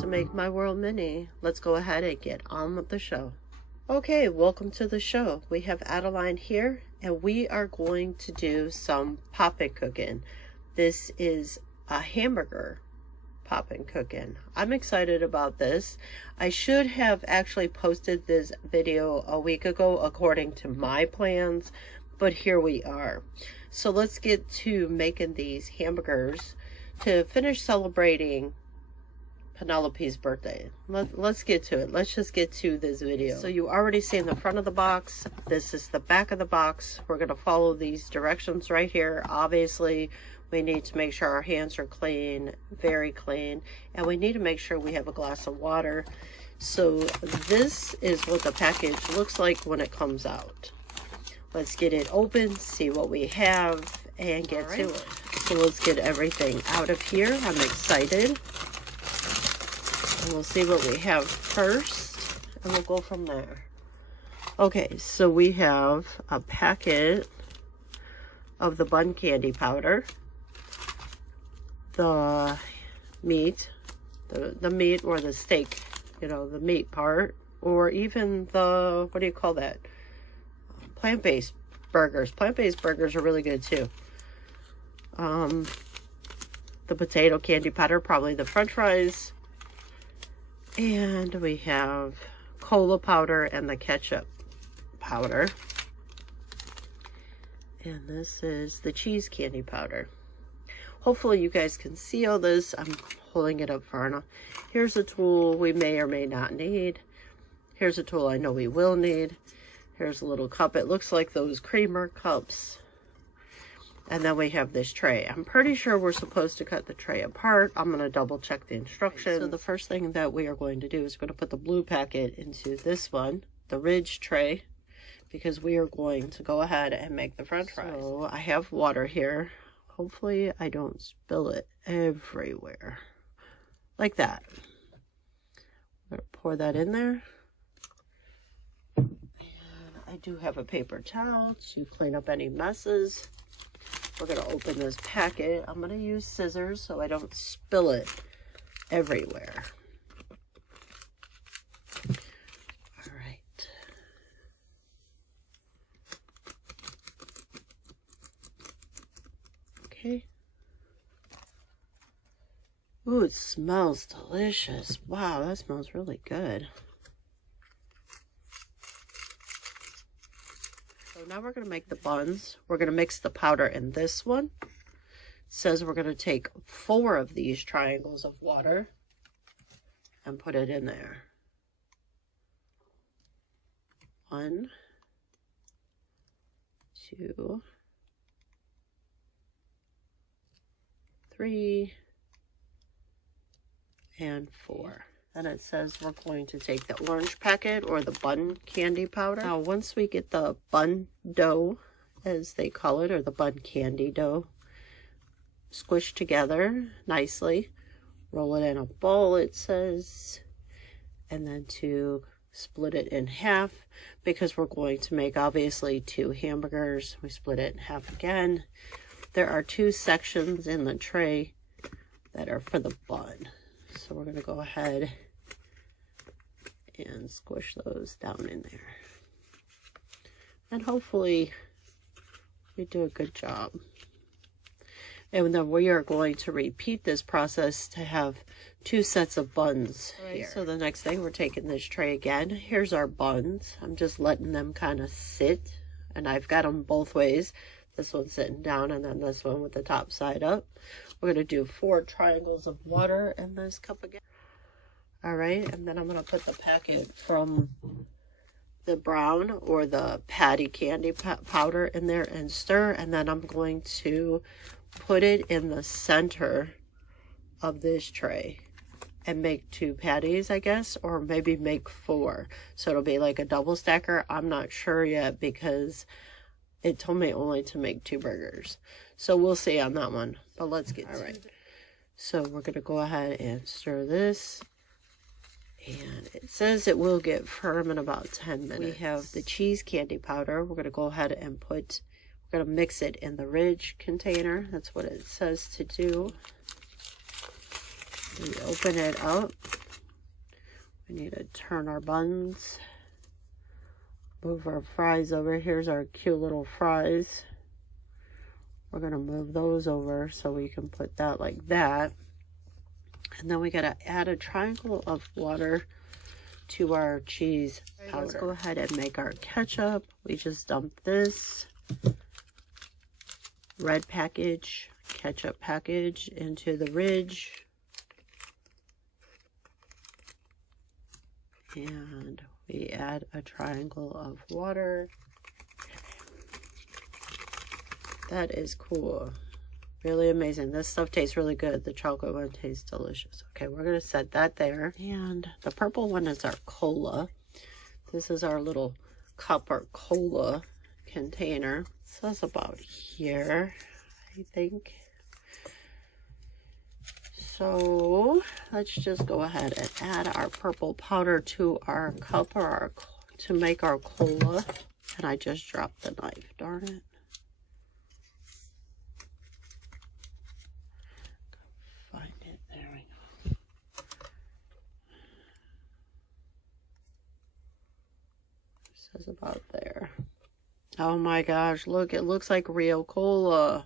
to Make My World Mini. Let's go ahead and get on with the show. Okay, welcome to the show. We have Adeline here, and we are going to do some Popin Cookin. This is a hamburger Popin Cookin. I'm excited about this. I should have actually posted this video a week ago according to my plans, but here we are. So let's get to making these hamburgers to finish celebrating Penelope's birthday. Let's get to it. Let's just get to this video. So you already seen the front of the box. This is the back of the box. We're going to follow these directions right here. Obviously, we need to make sure our hands are clean, very clean, and we need to make sure we have a glass of water. So this is what the package looks like when it comes out. Let's get it open, see what we have, and get to it. So let's get everything out of here. I'm excited. And we'll see what we have first, and we'll go from there. Okay, so we have a packet of the bun candy powder, the meat, the meat or the steak, you know, the meat part, or even the, what do you call that? Plant-based burgers. Plant-based burgers are really good too. The potato candy powder, probably the french fries. And we have cola powder and the ketchup powder. And this is the cheese candy powder. Hopefully you guys can see all this. I'm holding it up far enough. Here's a tool we may or may not need. Here's a tool I know we will need. Here's a little cup. It looks like those creamer cups. And then we have this tray. I'm pretty sure we're supposed to cut the tray apart. I'm going to double check the instructions. So the first thing that we are going to do is we're going to put the blue packet into this one, the ridge tray, because we are going to go ahead and make the french fries. So I have water here. Hopefully I don't spill it everywhere. Like that. I'm going to pour that in there. And I do have a paper towel to clean up any messes. We're going to open this packet. I'm going to use scissors so I don't spill it everywhere. All right. Okay. Ooh, it smells delicious. Wow, that smells really good. So now we're going to make the buns. We're going to mix the powder in this one. It says we're going to take 4 of these triangles of water and put it in there. 1, 2, 3, and 4. And it says we're going to take the orange packet or the bun candy powder. Now, once we get the bun dough, as they call it, or the bun candy dough, squished together nicely, roll it in a bowl, it says, and then to split it in half, because we're going to make, obviously, 2 hamburgers. We split it in half again. There are 2 sections in the tray that are for the bun. So we're going to go ahead and squish those down in there. And hopefully we do a good job. And then we are going to repeat this process to have 2 sets of buns here. So the next thing, we're taking this tray again. Here's our buns. I'm just letting them kind of sit. And I've got them both ways. This one's sitting down and then this one with the top side up. We're going to do 4 triangles of water in this cup again. All right, and then I'm going to put the packet from the brown or the patty candy powder in there and stir. And then I'm going to put it in the center of this tray and make 2 patties, I guess, or maybe make 4. So it'll be like a double stacker. I'm not sure yet because it told me only to make 2 burgers. So we'll see on that one. But let's get to it. So we're going to go ahead and stir this. And it says it will get firm in about 10 minutes. We have the cheese candy powder. We're going to go ahead and we're going to mix it in the ridge container. That's what it says to do. We open it up. We need to turn our buns. Move our fries over. Here's our cute little fries. We're going to move those over so we can put that like that. And then we got to add a triangle of water to our cheese powder. Let's go ahead and make our ketchup. We just dumped this red package, ketchup package into the ridge. And we add a triangle of water. That is cool. Really amazing. This stuff tastes really good. The chocolate one tastes delicious. Okay, we're going to set that there. And the purple one is our cola. This is our little cup or cola container. It says about here, I think. So let's just go ahead and add our purple powder to our cup or to make our cola. And I just dropped the knife, darn it. Find it, there we go. It says about there. Oh my gosh, look, it looks like real cola.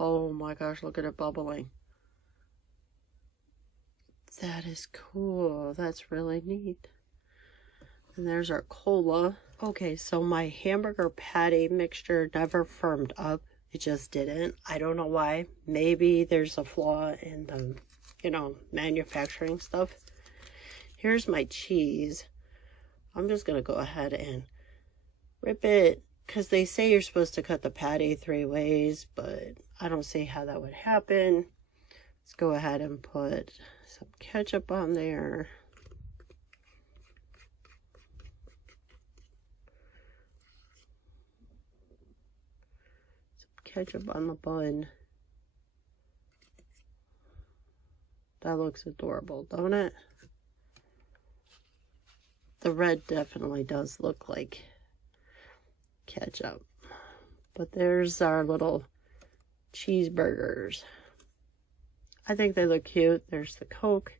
Oh my gosh, look at it bubbling. That is cool. That's really neat. And there's our cola. Okay, so my hamburger patty mixture never firmed up. It just didn't. I don't know why. Maybe there's a flaw in the, manufacturing stuff. Here's my cheese. I'm just going to go ahead and rip it, because they say you're supposed to cut the patty 3 ways, but I don't see how that would happen. Let's go ahead and put some ketchup on there. Some ketchup on the bun. That looks adorable, don't it? The red definitely does look like ketchup. But there's our little cheeseburgers. I think they look cute. There's the Coke.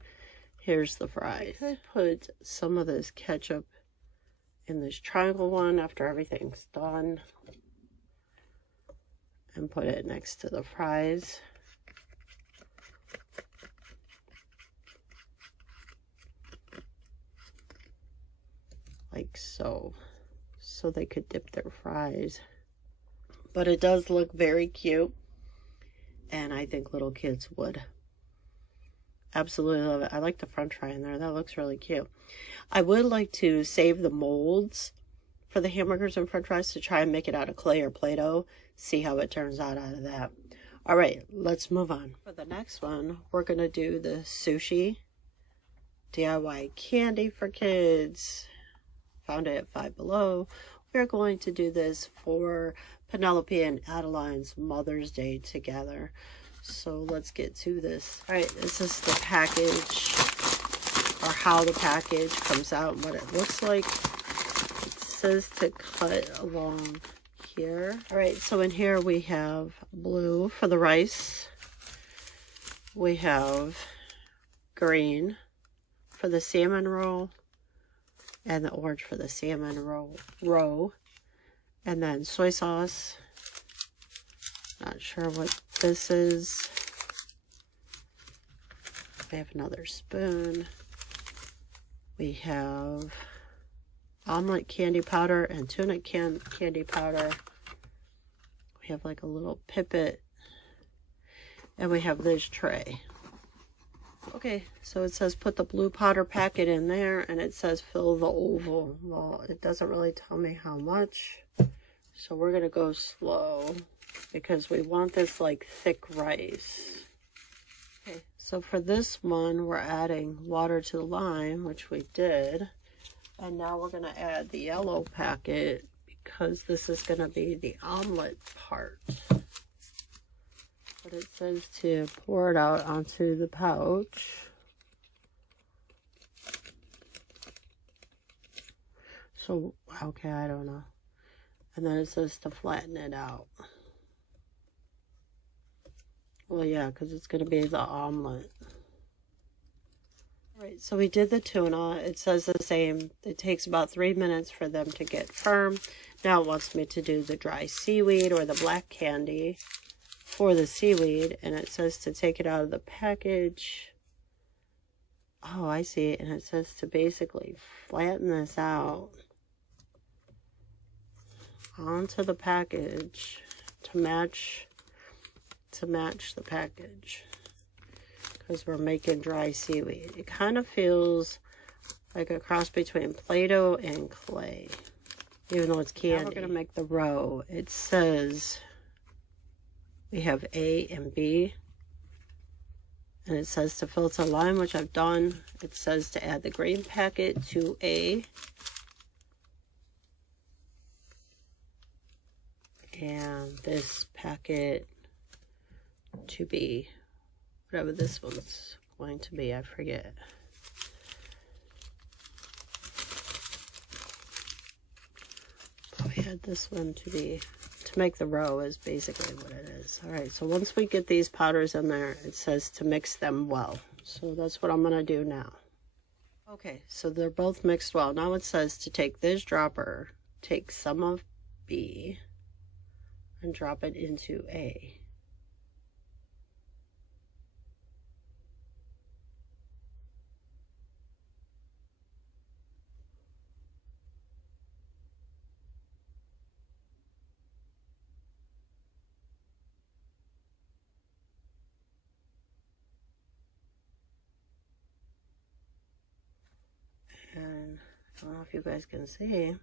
Here's the fries. I could put some of this ketchup in this triangle one after everything's done. And put it next to the fries. Like so. So they could dip their fries. But it does look very cute. And I think little kids would absolutely love it. I like the french fry in there. That looks really cute. I would like to save the molds for the hamburgers and french fries to try and make it out of clay or Play-Doh. See how it turns out of that. All right, let's move on. For the next one, we're going to do the sushi DIY candy for kids. Found it at Five Below. We're going to do this for Penelope and Adeline's Mother's Day together. So let's get to this. All right, this is the package, or how the package comes out and what it looks like. It says to cut along here. All right, so in here we have blue for the rice. We have green for the salmon roll. And the orange for the salmon roe. And then soy sauce. Not sure what this is. We have another spoon. We have omelet candy powder and tuna candy powder. We have like a little pipette. And we have this tray. Okay, so it says put the blue powder packet in there, and it says fill the oval. Well, it doesn't really tell me how much, so we're going to go slow because we want this like thick rice. Okay, so for this one, we're adding water to the lime, which we did, and now we're going to add the yellow packet because this is going to be the omelet part. But it says to pour it out onto the pouch. So, okay, I don't know. And then it says to flatten it out. Well, yeah, because it's going to be the omelet. All right, so we did the tuna. It says the same. It takes about 3 minutes for them to get firm. Now it wants me to do the dry seaweed or the black candy for the seaweed, and it says to take it out of the package. Oh, I see. And it says to basically flatten this out onto the package to match the package, because we're making dry seaweed. It kind of feels like a cross between Play-Doh and clay, even though it's candy. Now we're going to make the row. It says we have A and B, and it says to filter line, which I've done. It says to add the green packet to A, and this packet to B, whatever this one's going to be, I forget. We had this one to be, to make the row is basically what it is. All right, so once we get these powders in there, it says to mix them well. So that's what I'm going to do now. Okay, so they're both mixed well. Now it says to take this dropper, take some of B, and drop it into A. And I don't know if you guys can see,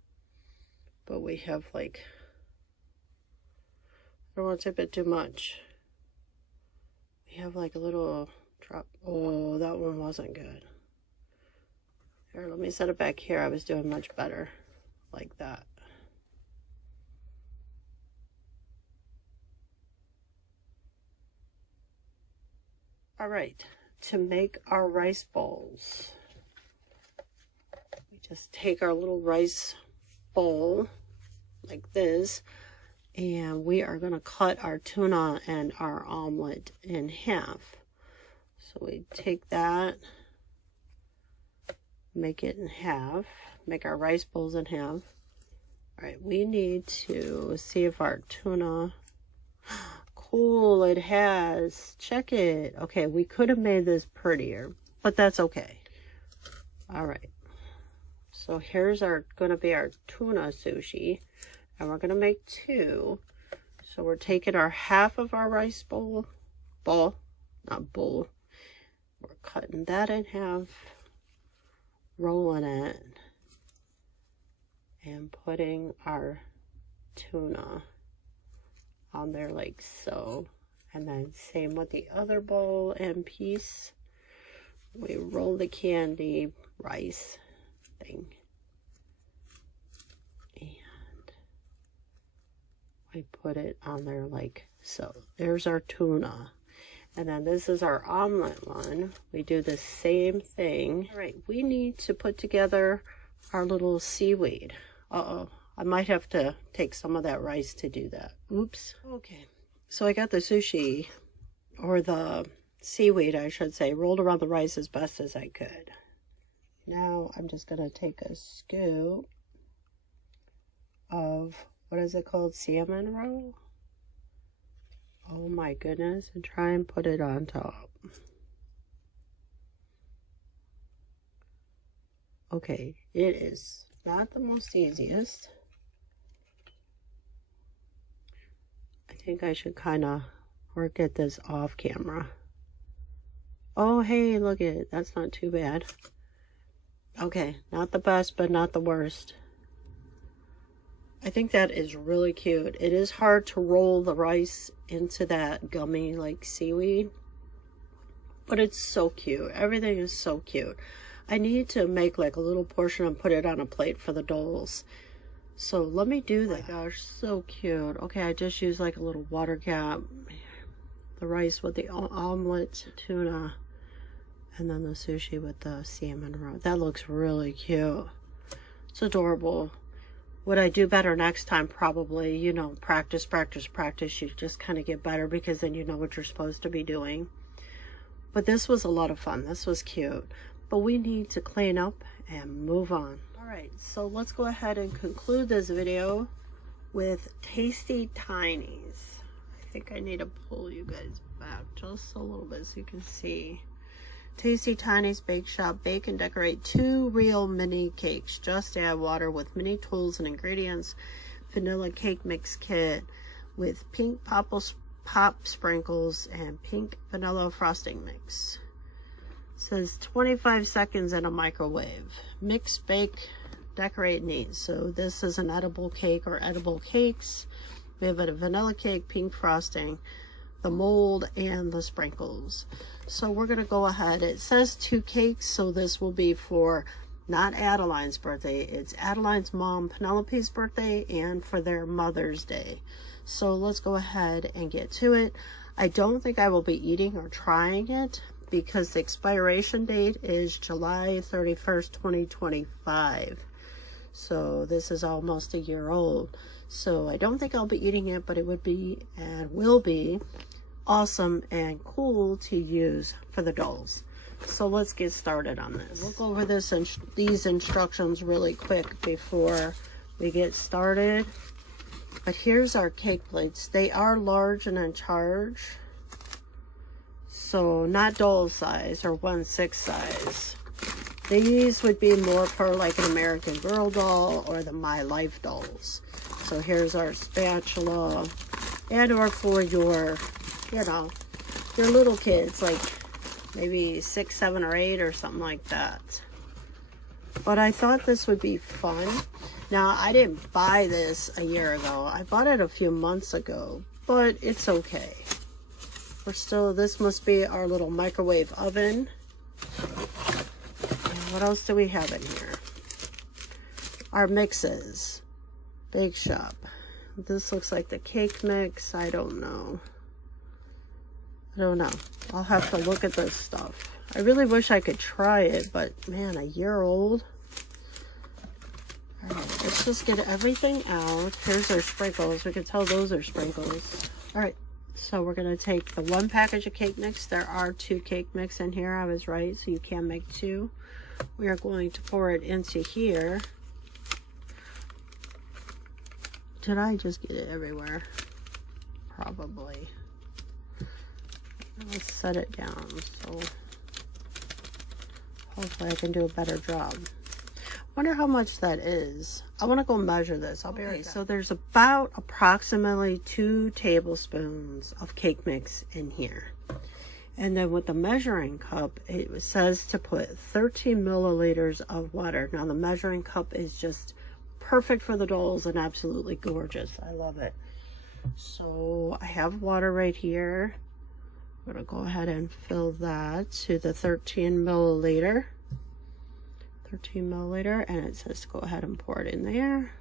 but we have like, I don't want to tip it too much. We have like a little drop. Oh, that one wasn't good. Here, let me set it back here. I was doing much better like that. All right, to make our rice bowls, we just take our little rice bowl like this, and we are going to cut our tuna and our omelet in half. So we take that, make it in half, make our rice bowls in half. All right, we need to see if our tuna, cool, it has, check it. Okay, we could have made this prettier, but that's okay. All right, so here's going to be our tuna sushi, and we're going to make two. So we're taking our half of our rice bowl, not bowl, we're cutting that in half, rolling it, and putting our tuna on there like so. And then same with the other bowl and piece. We roll the candy rice thing, and we put it on there like so. There's our tuna. And then this is our omelet one. We do the same thing. All right, we need to put together our little seaweed. Uh-oh, I might have to take some of that rice to do that. Oops. Okay, so I got the sushi, or the seaweed, I should say, rolled around the rice as best as I could. Now I'm just going to take a scoop of, what is it called, salmon roe? Oh my goodness, and try and put it on top. Okay, it is not the most easiest. I think I should kind of work at this off camera. Oh, hey, look at it. That's not too bad. Okay, not the best, but not the worst. I think that is really cute. It is hard to roll the rice into that gummy like seaweed, but it's so cute. Everything is so cute. I need to make like a little portion and put it on a plate for the dolls. So let me do that. Oh my gosh, so cute. Okay, I just used like a little water cap. The rice with the omelet, tuna, and then the sushi with the salmon roe. That looks really cute. It's adorable. Would I do better next time? Probably. You know, practice, practice, practice. You just kind of get better because then you know what you're supposed to be doing. But this was a lot of fun. This was cute. but we need to clean up and move on. All right, so let's go ahead and conclude this video with tasty Tinies. I think I need to pull you guys back just a little bit so you can see. Tasty Tinies Bake Shop. Bake and decorate 2 real mini cakes. Just add water with mini tools and ingredients. Vanilla cake mix kit with pink pop sprinkles and pink vanilla frosting mix. It says 25 seconds in a microwave. Mix, bake, decorate, and eat. So this is an edible cake or edible cakes. We have a vanilla cake, pink frosting, the mold, and the sprinkles. So we're going to go ahead. It says 2 cakes, so this will be for not Adeline's birthday. It's Adeline's mom, Penelope's birthday, and for their Mother's Day. So let's go ahead and get to it. I don't think I will be eating or trying it because the expiration date is July 31st, 2025. So this is almost a year old. So I don't think I'll be eating it, but it would be and will be awesome and cool to use for the dolls. So let's get started on this. We'll go over these instructions really quick before we get started. But here's our cake plates. They are large and in charge. So not doll size or 1/6 size. These would be more for like an American Girl doll or the My Life dolls. So here's our spatula, and or for your, you know, your little kids, like maybe 6, 7, or 8 or something like that. But I thought this would be fun. Now, I didn't buy this a year ago. I bought it a few months ago, but it's okay. This must be our little microwave oven. And what else do we have in here? Our mixes. Bake Shop. This looks like the cake mix. I don't know. I'll have to look at this stuff. I really wish I could try it, but man, a year old. All right, let's just get everything out. Here's our sprinkles. We can tell those are sprinkles. All right, so we're going to take the 1 package of cake mix. There are 2 cake mix in here. I was right, so you can make 2. We are going to pour it into here. Did I just get it everywhere? Probably. Let's set it down, so hopefully I can do a better job. Wonder how much that is. I want to go measure this. I'll be right back. So there's about approximately 2 tablespoons of cake mix in here. And then with the measuring cup, it says to put 13 milliliters of water. Now the measuring cup is just perfect for the dolls and absolutely gorgeous. I love it. So I have water right here. I'm going to go ahead and fill that to the 13 milliliter, and it says to go ahead and pour it in there.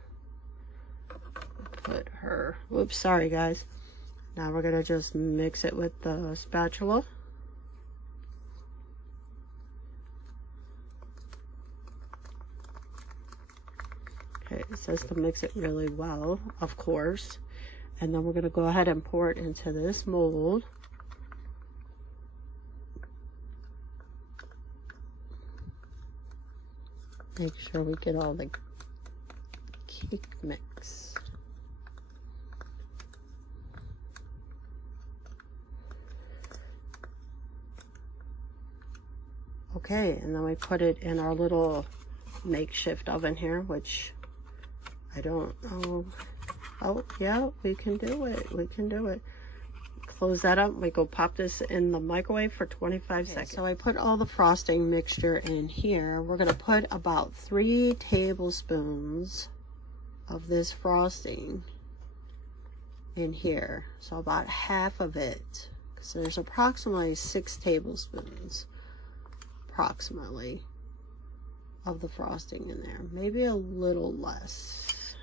Put her, whoops, sorry guys. Now we're going to just mix it with the spatula. Okay, it says to mix it really well, of course. And then we're going to go ahead and pour it into this mold. Make sure we get all the cake mix. Okay, and then we put it in our little makeshift oven here, which I don't know. Oh, yeah, we can do it. We can do it. Close that up. We go pop this in the microwave for 25 seconds. So I put all the frosting mixture in here. We're going to put about 3 tablespoons of this frosting in here. So about half of it. Because there's approximately 6 tablespoons. Approximately. Of the frosting in there. Maybe a little less.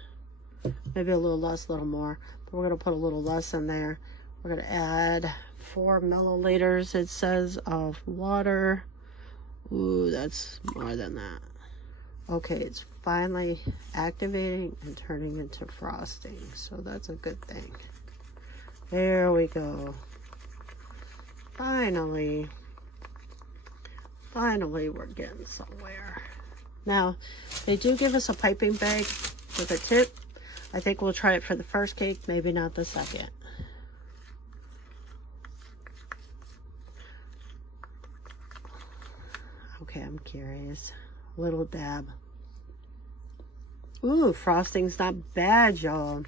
Maybe a little less, a little more. But we're going to put a little less in there. We're going to add 4 milliliters, it says, of water. Ooh, that's more than that. Okay, it's finally activating and turning into frosting. So that's a good thing. There we go. Finally. Finally, we're getting somewhere. Now, they do give us a piping bag with a tip. I think we'll try it for the first cake, maybe not the second. Okay, I'm curious. A little dab. Ooh, frosting's not bad, y'all.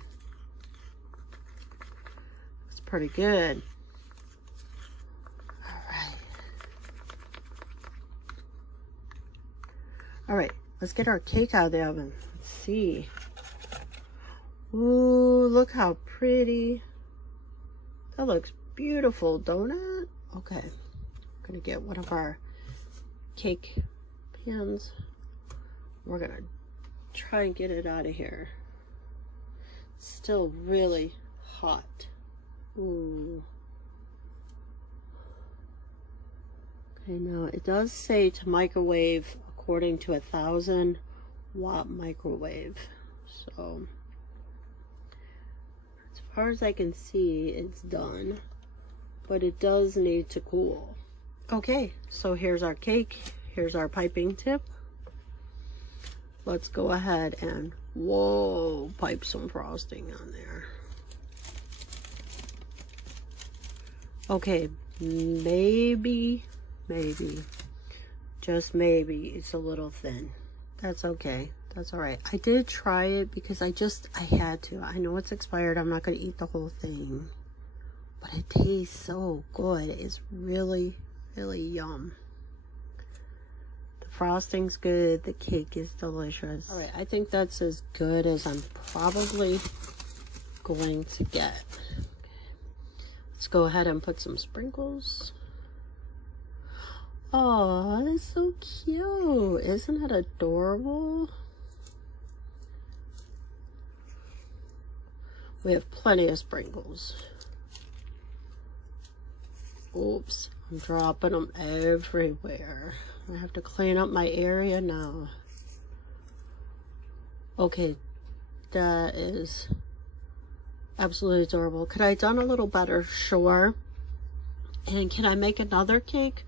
It's pretty good. All right, let's get our cake out of the oven. Let's see. Ooh, look how pretty. That looks beautiful, don't it? Okay, I'm gonna get one of our cake pans. We're gonna try and get it out of here. It's still really hot. Ooh. Okay, now it does say to microwave according to 1,000-watt microwave. So as far as I can see, it's done, but it does need to cool. Okay, so here's our cake. Here's our piping tip. Let's go ahead and, whoa, pipe some frosting on there. Okay, maybe, just maybe it's a little thin. That's okay. That's all right. I did try it because I had to. I know it's expired. I'm not going to eat the whole thing, but it tastes so good. It's really, really yum. The frosting's good. The cake is delicious. All right, I think that's as good as I'm probably going to get. Let's go ahead and put some sprinkles. Oh, that's so cute. Isn't it adorable? We have plenty of sprinkles. Oops, I'm dropping them everywhere. I have to clean up my area now. Okay, that is absolutely adorable. Could I have done a little better? Sure. And can I make another cake?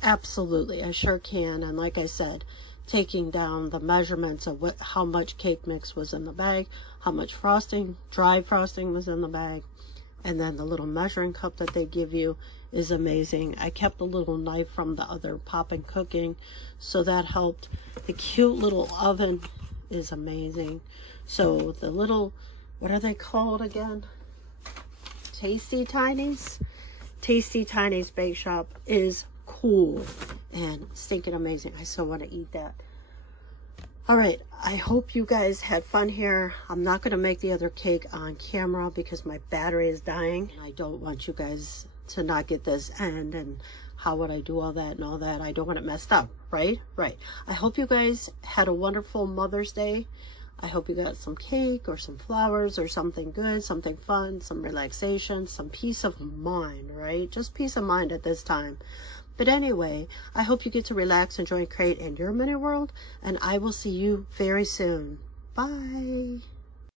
Absolutely, I sure can. And like I said, taking down the measurements of how much cake mix was in the bag, how much frosting, dry frosting was in the bag, and then the little measuring cup that they give you is amazing. I kept a little knife from the other Popin Cookin, so that helped. The cute little oven is amazing. So the little, what are they called again? Tasty Tinies? Tasty Tinies Bake Shop is cool and stinking amazing. I so want to eat that. All right, I hope you guys had fun here. I'm not going to make the other cake on camera because my battery is dying. I don't want you guys to not get this end, and how would I do all that and all that. I don't want it messed up, right? Right. I hope you guys had a wonderful Mother's Day. I hope you got some cake or some flowers or something good, something fun, some relaxation, some peace of mind, right? Just peace of mind at this time. But anyway, I hope you get to relax, enjoy, and create in your mini world, and I will see you very soon. Bye.